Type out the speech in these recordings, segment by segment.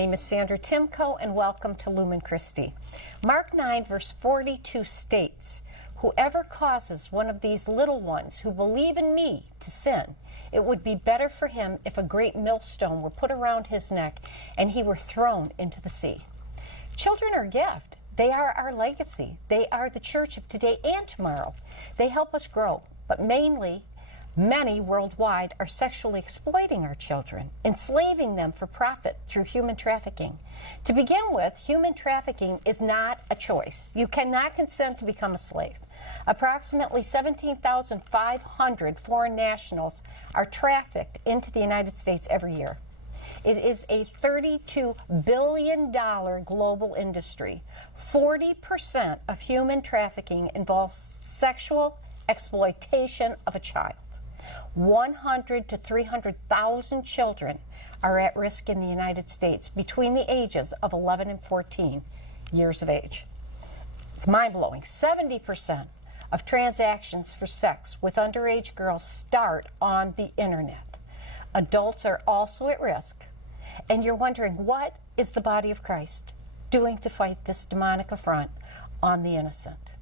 name is Sandra Timko, and welcome to Lumen Christi. Mark 9, verse 42 states, "Whoever causes one of these little ones who believe in me to sin, it would be better for him if a great millstone were put around his neck and he were thrown into the sea." Children are a gift. They are our legacy. They are the church of today and tomorrow. They help us grow, but mainly, many worldwide are sexually exploiting our children, enslaving them for profit through human trafficking. To begin with, human trafficking is not a choice. You cannot consent to become a slave. Approximately 17,500 foreign nationals are trafficked into the United States every year. It is a $32 billion global industry. 40% of human trafficking involves sexual exploitation of a child. 100 to 300,000 children are at risk in the United States between the ages of 11 and 14 years of age. It's mind-blowing. 70% of transactions for sex with underage girls start on the internet. Adults are also at risk. And you're wondering, what is the body of Christ doing to fight this demonic affront on the innocent?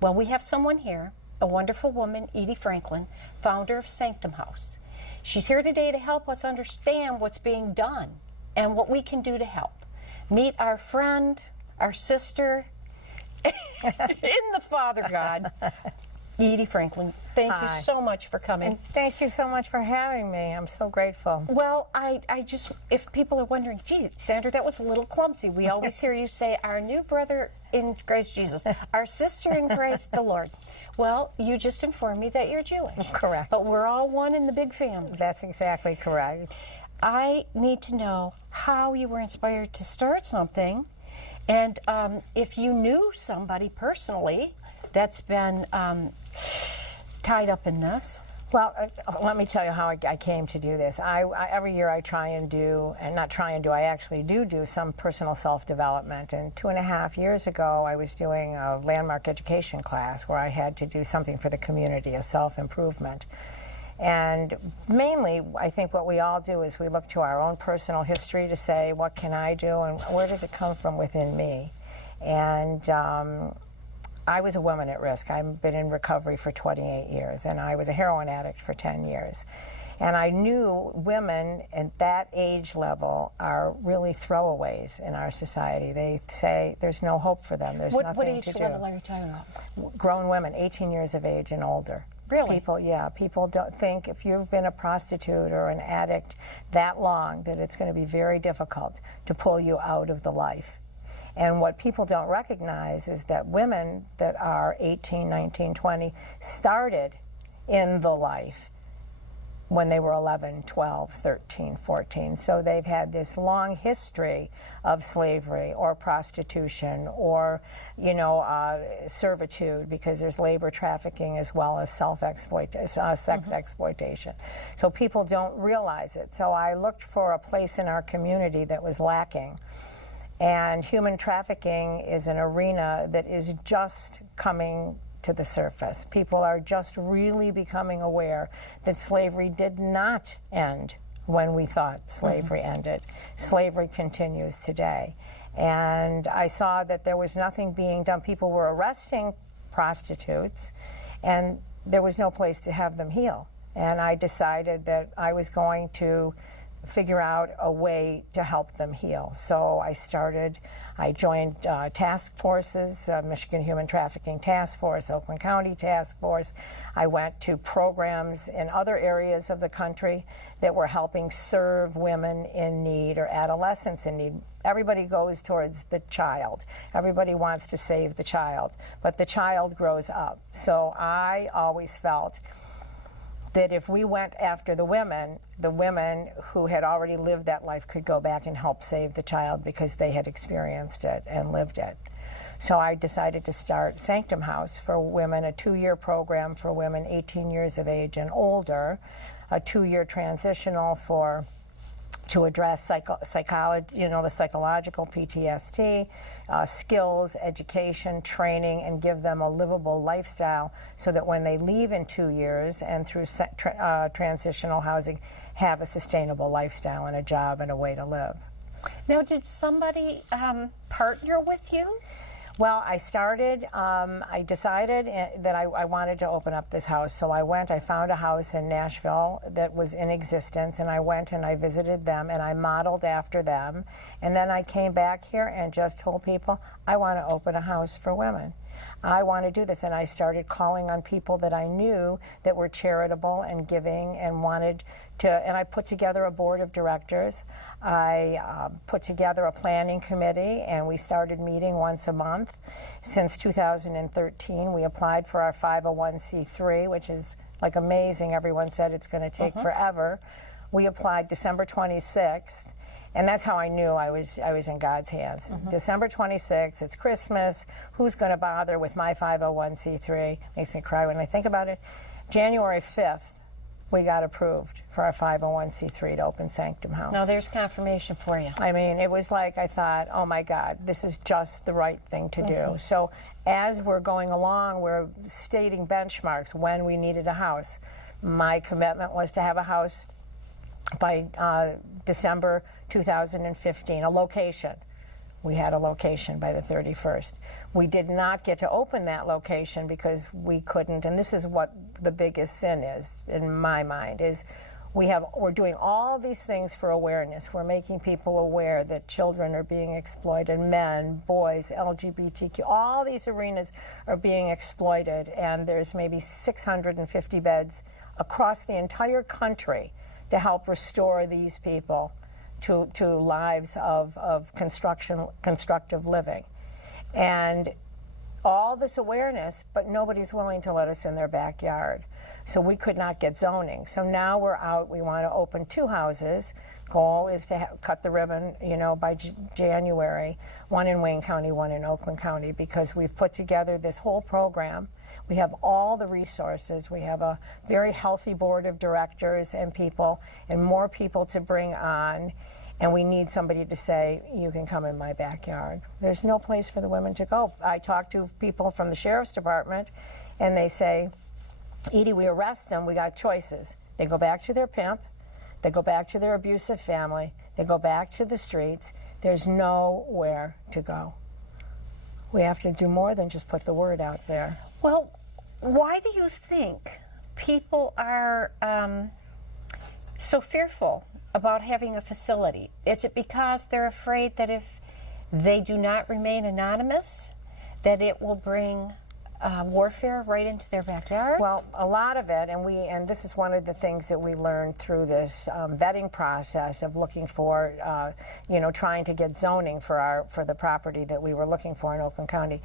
Well, we have someone here, a wonderful woman, Edee Franklin, founder of Sanctum House. She's here today to help us understand what's being done and what we can do to help. Meet our friend, our sister, in the Father God, Edee Franklin. Thank you so much for coming. And thank you so much for having me. I'm so grateful. Well, I just, if people are wondering, gee, Sandra, that was a little clumsy. We always hear you say, our new brother in Christ Jesus, our sister in Christ the Lord. Well, you just informed me that you're Jewish. Correct. But we're all one in the big family. That's exactly correct. I need to know how you were inspired to start something, and if you knew somebody personally that's been tied up in this. Well, let me tell you how I came to do this. Every year I try and do, and not try and do, I actually do some personal self-development. And 2.5 years ago, I was doing a landmark education class where I had to do something for the community, a self-improvement. And mainly, I think what we all do is we look to our own personal history to say, what can I do and where does it come from within me? And I was a woman at risk. I've been in recovery for 28 years, and I was a heroin addict for 10 years. And I knew women at that age level are really throwaways in our society. They say there's no hope for them. There's nothing to do. What age level are you talking about? Grown women, 18 years of age and older. Really? People don't think if you've been a prostitute or an addict that long that it's going to be very difficult to pull you out of the life. And what people don't recognize is that women that are 18, 19, 20 started in the life when they were 11, 12, 13, 14. So they've had this long history of slavery or prostitution or, servitude, because there's labor trafficking as well as sex exploitation. So people don't realize it. So I looked for a place in our community that was lacking. And human trafficking is an arena that is just coming to the surface. People are just really becoming aware that slavery did not end when we thought slavery ended. Slavery continues today. And I saw that there was nothing being done. People were arresting prostitutes, and there was no place to have them heal. And I decided that I was going to figure out a way to help them heal. So I joined task forces, Michigan Human Trafficking Task Force, Oakland County Task Force. I went to programs in other areas of the country that were helping serve women in need or adolescents in need. Everybody goes towards the child. Everybody wants to save the child, but the child grows up. So I always felt that if we went after the women who had already lived that life could go back and help save the child because they had experienced it and lived it. So I decided to start Sanctum House for women, a 2-year program for women 18 years of age and older, a 2-year transitional to address psychology, the psychological PTSD, skills, education, training, and give them a livable lifestyle so that when they leave in 2 years and through transitional housing, have a sustainable lifestyle and a job and a way to live. Now, did somebody partner with you? Well, I started, I decided that I wanted to open up this house. So I found a house in Nashville that was in existence, and I went and I visited them and I modeled after them. And then I came back here and just told people, I want to open a house for women. I want to do this. And I started calling on people that I knew that were charitable and giving and wanted to, and I put together a board of directors. I put together a planning committee, and we started meeting once a month. Since 2013, we applied for our 501c3, which is like amazing. Everyone said it's going to take forever. We applied December 26th, and that's how I knew I was in God's hands. December 26th, it's Christmas. Who's going to bother with my 501c3? Makes me cry when I think about it. January 5th, we got approved for our 501c3 to open Sanctum House. Now there's confirmation for you. I mean, it was like I thought, oh my God, this is just the right thing to do. So as we're going along, we're stating benchmarks when we needed a house. My commitment was to have a house by December 2015, a location. We had a location by the 31st. We did not get to open that location because we couldn't, and this is what the biggest sin is, in my mind, is we're doing all these things for awareness. We're making people aware that children are being exploited, men, boys, LGBTQ, all these arenas are being exploited, and there's maybe 650 beds across the entire country to help restore these people to lives of constructive living. And all this awareness, but nobody's willing to let us in their backyard. So we could not get zoning. So now we're out, we want to open 2 houses. Goal is to cut the ribbon, you know, by January, one in Wayne County, one in Oakland County, because we've put together this whole program. We have all the resources. We have a very healthy board of directors and people, and more people to bring on. And we need somebody to say, you can come in my backyard. There's no place for the women to go. I talk to people from the sheriff's department, and they say, Edee, we arrest them, we got choices. They go back to their pimp, they go back to their abusive family, they go back to the streets. There's nowhere to go. We have to do more than just put the word out there. Well, why do you think people are so fearful about having a facility? Is it because they're afraid that if they do not remain anonymous, that it will bring warfare right into their backyards? Well, a lot of it, and this is one of the things that we learned through this vetting process of looking for, trying to get zoning for the property that we were looking for in Oakland County.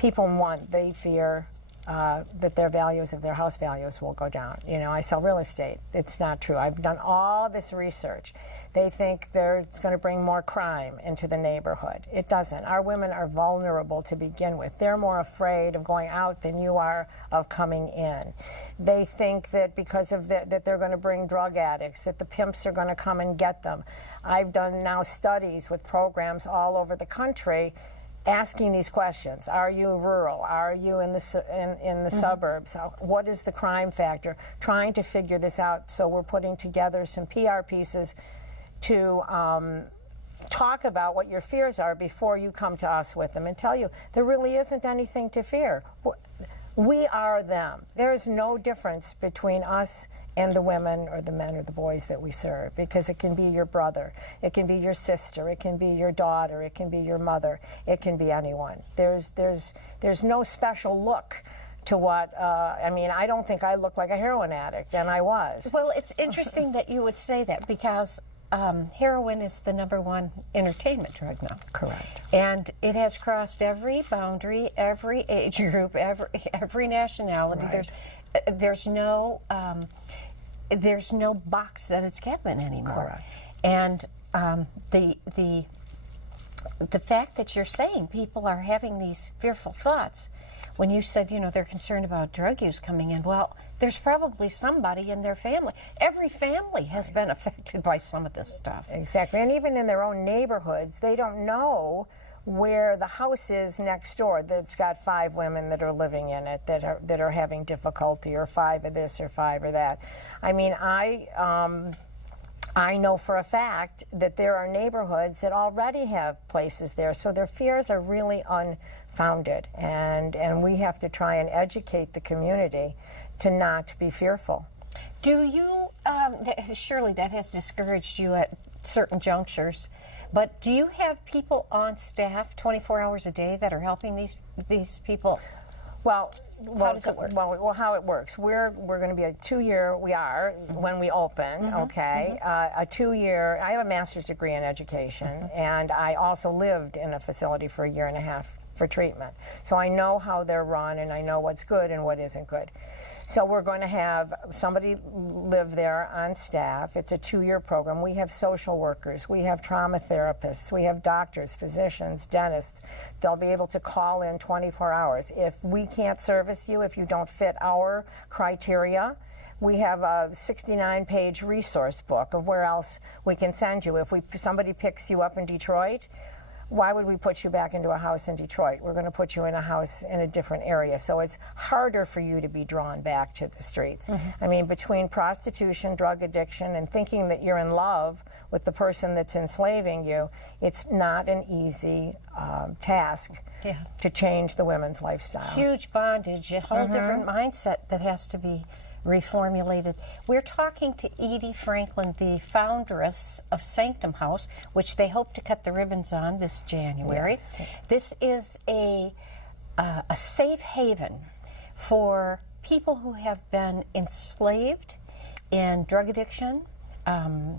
They fear that their house values will go down. You know, I sell real estate. It's not true. I've done all this research. They think it's going to bring more crime into the neighborhood. It doesn't. Our women are vulnerable to begin with. They're more afraid of going out than you are of coming in. They think that because of that they're going to bring drug addicts, that the pimps are going to come and get them. I've done now studies with programs all over the country asking these questions. Are you rural? Are you in the suburbs? What is the crime factor? Trying to figure this out. So we're putting together some PR pieces to talk about what your fears are before you come to us with them and tell you there really isn't anything to fear. We are them. There is no difference between us and the women or the men or the boys that we serve, because it can be your brother, it can be your sister, it can be your daughter, it can be your mother, it can be anyone. There's no special look to what, I don't think I look like a heroin addict, and I was. Well, it's interesting that you would say that, because heroin is the #1 entertainment drug now. Correct. And it has crossed every boundary, every age group, every nationality. Right. There's no box that it's kept in anymore. Correct. And the fact that you're saying people are having these fearful thoughts, when you said, they're concerned about drug use coming in, well, there's probably somebody in their family. Every family has been affected by some of this stuff. Exactly. And even in their own neighborhoods, they don't know where the house is next door that's got 5 women that are living in it that are having difficulty, or 5 of this or 5 of that. I mean, I know for a fact that there are neighborhoods that already have places there, so their fears are really unfounded, and we have to try and educate the community to not be fearful. Do you, surely that has discouraged you at certain junctures, but do you have people on staff 24 hours a day that are helping these people? Well, how does it work? Well, how it works, we're going to be a 2-year, we are, when we open, okay, a 2-year, I have a master's degree in education, and I also lived in a facility for 1.5 years for treatment. So I know how they're run, and I know what's good and what isn't good. So we're going to have somebody live there on staff. It's a 2-year program. We have social workers, we have trauma therapists, we have doctors, physicians, dentists. They'll be able to call in 24 hours. If we can't service you, if you don't fit our criteria, we have a 69-page resource book of where else we can send you. If somebody picks you up in Detroit, why would we put you back into a house in Detroit? We're going to put you in a house in a different area. So it's harder for you to be drawn back to the streets. I mean, between prostitution, drug addiction, and thinking that you're in love with the person that's enslaving you, it's not an easy task to change the women's lifestyle. Huge bondage, a whole different mindset that has to be reformulated. We're talking to Edee Franklin, the founderess of Sanctum House, which they hope to cut the ribbons on this January. Yes. This is a safe haven for people who have been enslaved in drug addiction,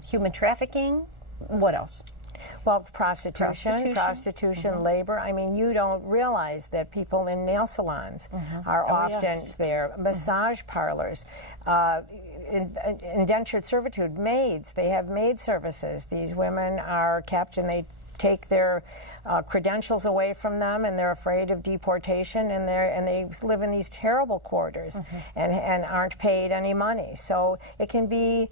human trafficking. What else? Well, prostitution, labor. I mean, you don't realize that people in nail salons are often there. Massage parlors, indentured servitude, maids. They have maid services. These women are kept, and they take their credentials away from them, and they're afraid of deportation, and they live in these terrible quarters and aren't paid any money. So it can be.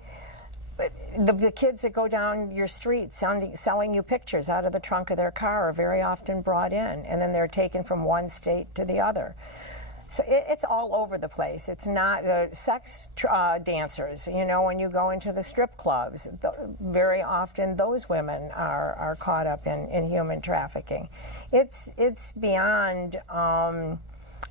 The kids that go down your street selling you pictures out of the trunk of their car are very often brought in, and then they're taken from one state to the other. So it's all over the place. It's not sex dancers. You know, when you go into the strip clubs, very often those women are caught up in human trafficking. It's beyond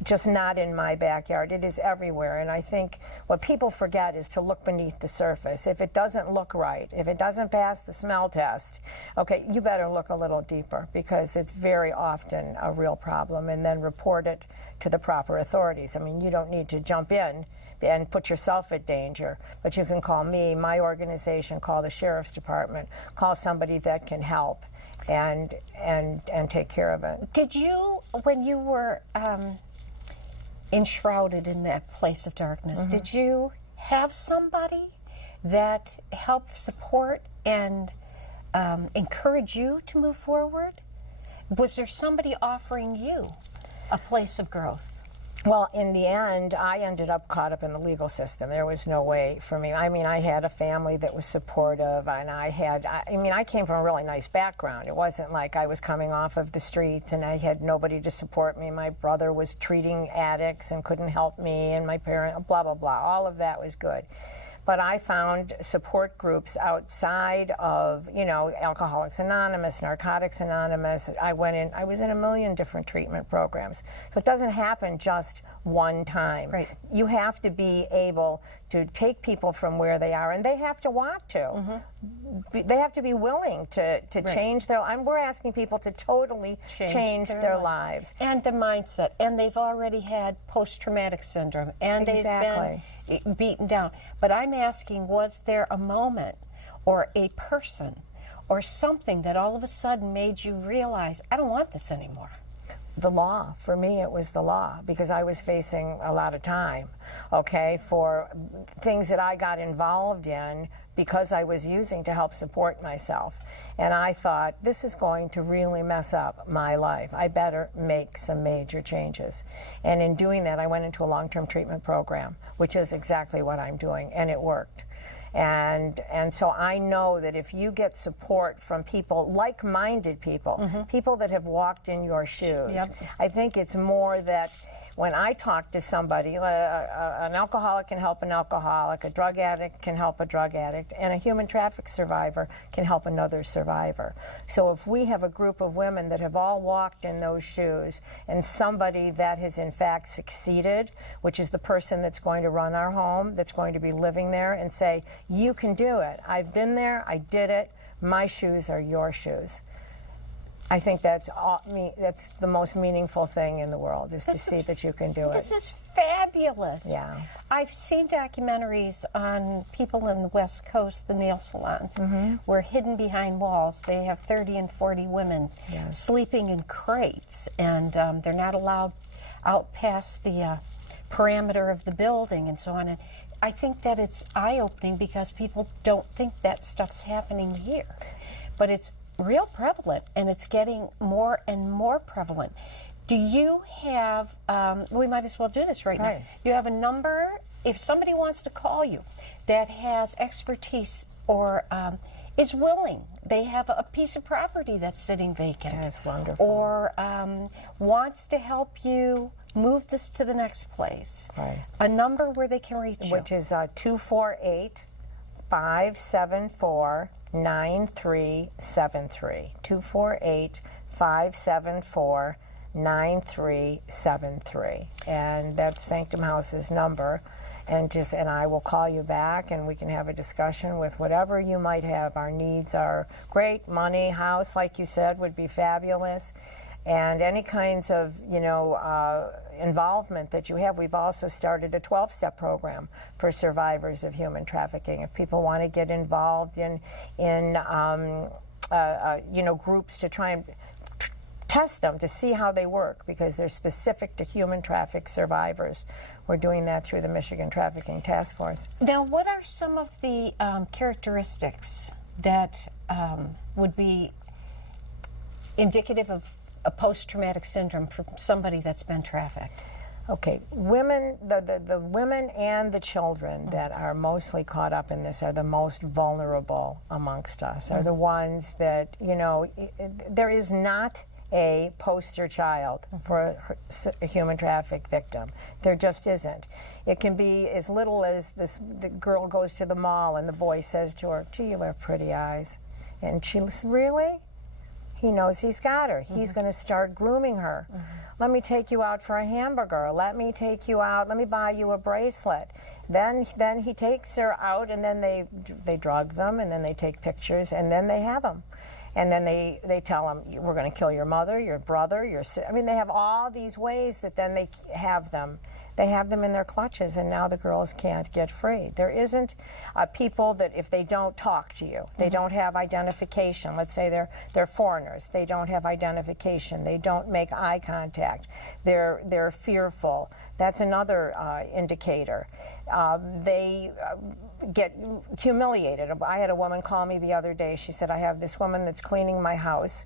just not in my backyard. It is everywhere, and I think what people forget is to look beneath the surface. If it doesn't look right, if it doesn't pass the smell test, okay, you better look a little deeper, because it's very often a real problem, and then report it to the proper authorities. I mean, you don't need to jump in and put yourself at danger, but you can call me, my organization, call the sheriff's department, call somebody that can help and take care of it. Did you, when you were enshrouded in that place of darkness, did you have somebody that helped support and encourage you to move forward? Was there somebody offering you a place of growth? Well, in the end, I ended up caught up in the legal system. There was no way for me. I mean, I had a family that was supportive, and I came from a really nice background. It wasn't like I was coming off of the streets and I had nobody to support me. My brother was treating addicts and couldn't help me, and my parent, blah, blah, blah. All of that was good. But I found support groups outside of, you know, Alcoholics Anonymous, Narcotics Anonymous. I was in a million different treatment programs. So it doesn't happen just one time. Right. You have to be able to take people from where they are, and they have to want to. They have to be willing to change their lives. We're asking people to totally change their lives. And the mindset. And they've already had post-traumatic syndrome. And they've been beaten down. But I'm asking, was there a moment or a person or something that all of a sudden made you realize, I don't want this anymore? The law. For me, it was the law, because I was facing a lot of time, okay, for things that I got involved in because I was using to help support myself. And I thought, this is going to really mess up my life. I better make some major changes. And in doing that, I went into a long-term treatment program, which is exactly what I'm doing, and it worked. And so I know that if you get support from people, like-minded people, people that have walked in your shoes, I think it's more that when I talk to somebody, an alcoholic can help an alcoholic, a drug addict can help a drug addict, and a human traffic survivor can help another survivor. So if we have a group of women that have all walked in those shoes, and somebody that has in fact succeeded, which is the person that's going to run our home, that's going to be living there, and say, you can do it. I've been there, I did it, my shoes are your shoes. I think that's the most meaningful thing in the world, is to see that you can do it. This is fabulous. Yeah. I've seen documentaries on people in the West Coast, the nail salons, where hidden behind walls, they have 30 and 40 women sleeping in crates, and they're not allowed out past the parameter of the building and so on. And I think that it's eye-opening because people don't think that stuff's happening here. But it's real prevalent, and it's getting more and more prevalent. Do you have, we might as well do this right now. You have a number, if somebody wants to call you that has expertise or is willing, they have a piece of property that's sitting vacant. That's wonderful. Or wants to help you move this to the next place. Right. A number where they can reach you. Which is 248-574-9373. 248-574-9373. And that's Sanctum House's number. And I will call you back, and we can have a discussion with whatever you might have. Our needs are great. Money, house, like you said, would be fabulous. And any kinds of, involvement that you have. We've also started a 12-step program for survivors of human trafficking. If people want to get involved in groups to try and test them to see how they work, because they're specific to human traffic survivors. We're doing that through the Michigan Trafficking Task Force. Now, what are some of the characteristics that would be indicative of a post-traumatic syndrome for somebody that's been trafficked? Okay, women, the women and the children that are mostly caught up in this are the most vulnerable amongst us, are the ones that, there is not a poster child for a human traffic victim. There just isn't. It can be as little as the girl goes to the mall and the boy says to her, gee, you have pretty eyes. And she says, really? He knows he's got her. He's going to start grooming her. Let me take you out for a hamburger. Let me take you out. Let me buy you a bracelet. Then he takes her out, and then they drug them, and then they take pictures, and then they have them. And then they tell them, we're going to kill your mother, your brother, your sister. I mean, they have all these ways that then they have them. They have them in their clutches, and now the girls can't get free. There isn't people that if they don't talk to you, they don't have identification. Let's say they're foreigners. They don't have identification. They don't make eye contact. They're fearful. That's another indicator. They get humiliated. I had a woman call me the other day. She said, I have this woman that's cleaning my house.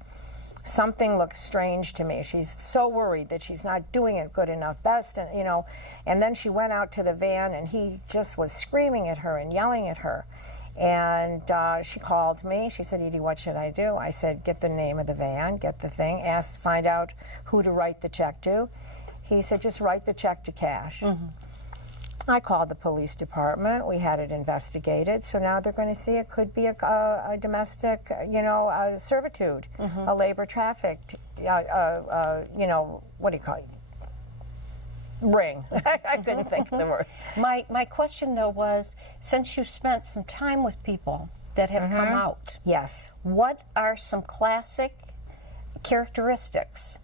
Something looks strange to me. She's so worried that she's not doing it good enough, and then she went out to the van, and he just was screaming at her and yelling at her. And she called me. She said, Edie, what should I do? I said, get the name of the van, get the thing, find out who to write the check to. He said, just write the check to cash. I called the police department. We had it investigated. So now they're going to see it could be a domestic, servitude, a labor trafficked, what do you call it? Ring. I couldn't think of the word. My question, though, was, since you've spent some time with people that have come out, yes, what are some classic characteristics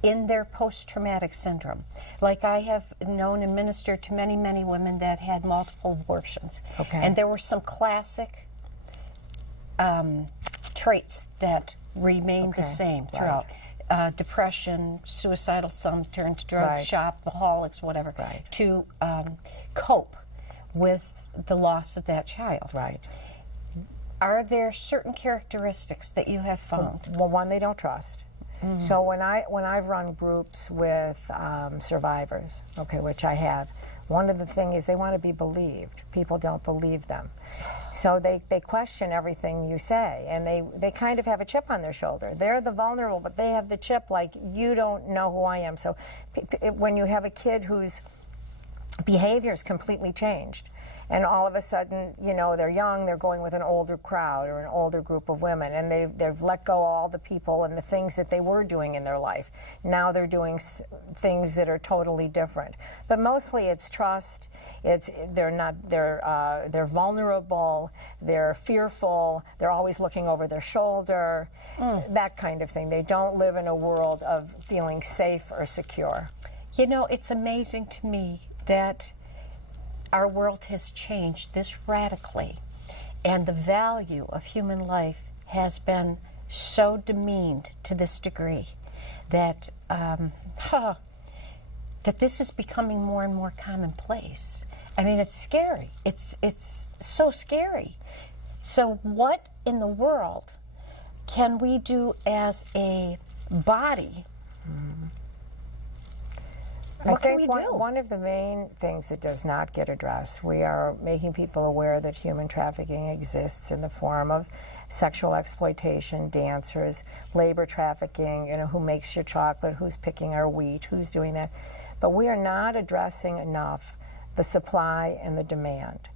in their post-traumatic syndrome? Like, I have known and ministered to many, many women that had multiple abortions. Okay. And there were some classic traits that remained the same throughout. Depression, suicidal, some turned to drugs, shopaholics, whatever, to cope with the loss of that child. Right. Are there certain characteristics that you have found? Well, one, they don't trust. So when I've run groups with survivors, which I have, one of the things is they want to be believed. People don't believe them. So they question everything you say, and they kind of have a chip on their shoulder. They're the vulnerable, but they have the chip like, you don't know who I am. So when you have a kid whose behavior is completely changed, and all of a sudden, you know, they're young, they're going with an older crowd or an older group of women, and they've let go of all the people and the things that they were doing in their life. Now they're doing things that are totally different. But mostly it's trust. They're vulnerable. They're fearful. They're always looking over their shoulder. That kind of thing. They don't live in a world of feeling safe or secure. You know, it's amazing to me that our world has changed this radically, and the value of human life has been so demeaned to this degree that that this is becoming more and more commonplace. I mean, it's scary. It's so scary. So what in the world can we do as a body? What can we do? One of the main things that does not get addressed, we are making people aware that human trafficking exists in the form of sexual exploitation, dancers, labor trafficking, you know, who makes your chocolate, who's picking our wheat, who's doing that. But we are not addressing enough the supply and the demand.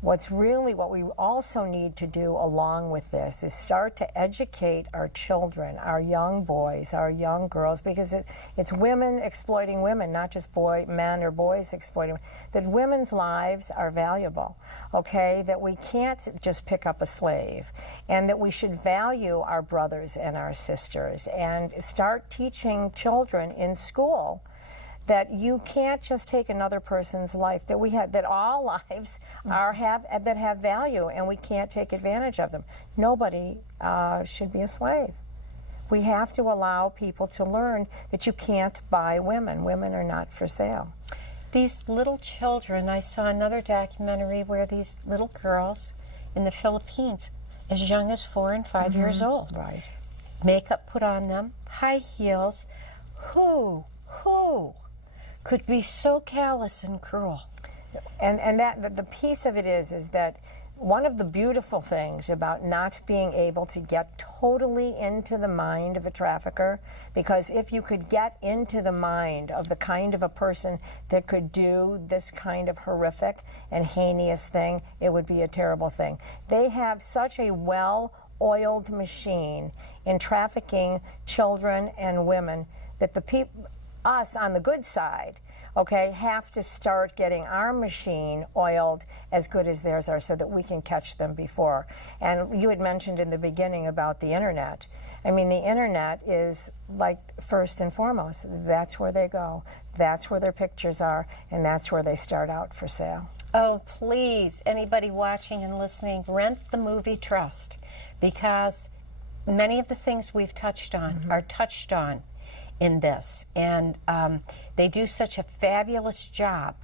What we also need to do along with this is start to educate our children, our young boys, our young girls, because it's women exploiting women, not just men or boys exploiting women, that women's lives are valuable, okay? That we can't just pick up a slave, and that we should value our brothers and our sisters and start teaching children in school that you can't just take another person's life, that all lives that have value, and we can't take advantage of them. Nobody should be a slave. We have to allow people to learn that you can't buy women. Women are not for sale. These little children, I saw another documentary where these little girls in the Philippines, as young as 4 and 5 years old, right, makeup put on them, high heels. Who could be so callous and cruel? And that the piece of it is that one of the beautiful things about not being able to get totally into the mind of a trafficker, because if you could get into the mind of the kind of a person that could do this kind of horrific and heinous thing, it would be a terrible thing. They have such a well-oiled machine in trafficking children and women that us on the good side, okay, have to start getting our machine oiled as good as theirs are so that we can catch them before. And you had mentioned in the beginning about the internet. I mean, the internet is like first and foremost. That's where they go. That's where their pictures are, and that's where they start out for sale. Oh, please, anybody watching and listening, rent the movie Trust, because many of the things we've touched on are touched on in this, and they do such a fabulous job.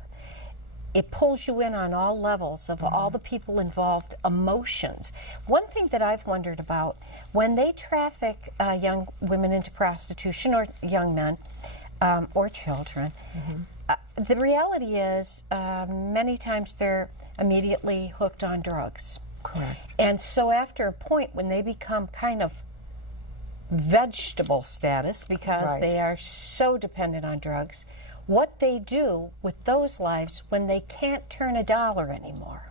It pulls you in on all levels of all the people involved, emotions. One thing that I've wondered about, when they traffic young women into prostitution, or young men, or children, the reality is many times they're immediately hooked on drugs. Correct. And so after a point when they become kind of vegetable status, because they are so dependent on drugs, what they do with those lives when they can't turn $1 anymore.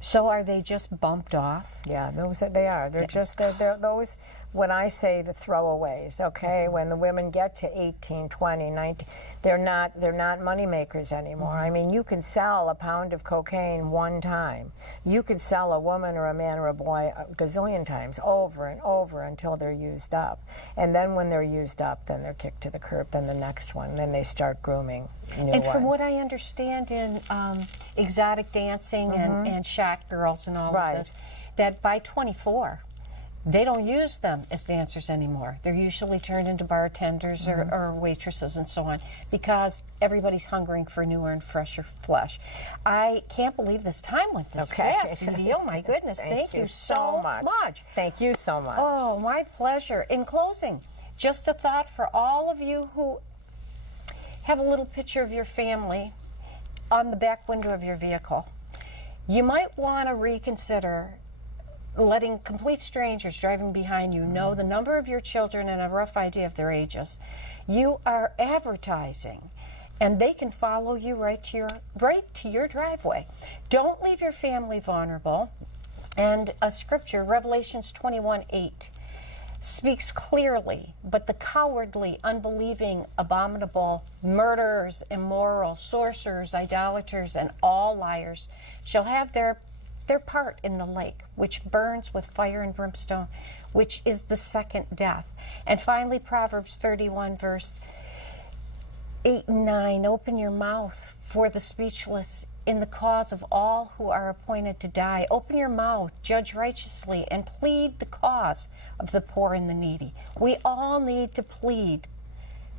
So are they just bumped off? Yeah, they are. They're those, when I say the throwaways, okay, when the women get to 18, 20, 19, they're not money makers anymore. I mean, you can sell a pound of cocaine one time. You could sell a woman or a man or a boy a gazillion times, over and over, until they're used up. And then when they're used up, then they're kicked to the curb, then the next one, then they start grooming new ones. And from what I understand in exotic dancing and shot girls and all of this, that by 24, they don't use them as dancers anymore. They're usually turned into bartenders or waitresses and so on, because everybody's hungering for newer and fresher flesh. I can't believe this time went this fast, Edee. Oh my goodness, thank you so much. Thank you so much. Oh, my pleasure. In closing, just a thought for all of you who have a little picture of your family on the back window of your vehicle. You might want to reconsider letting complete strangers driving behind you know the number of your children and a rough idea of their ages. You are advertising, and they can follow you right to your driveway. Don't leave your family vulnerable. And a scripture, Revelations 21:8, speaks clearly, but the cowardly, unbelieving, abominable, murderers, immoral, sorcerers, idolaters, and all liars shall have their part in the lake, which burns with fire and brimstone, which is the second death. And finally, Proverbs 31, verse 8 and 9, open your mouth for the speechless in the cause of all who are appointed to die. Open your mouth, judge righteously, and plead the cause of the poor and the needy. We all need to plead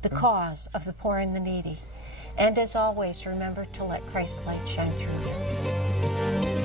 the cause of the poor and the needy. And as always, remember to let Christ's light shine through you.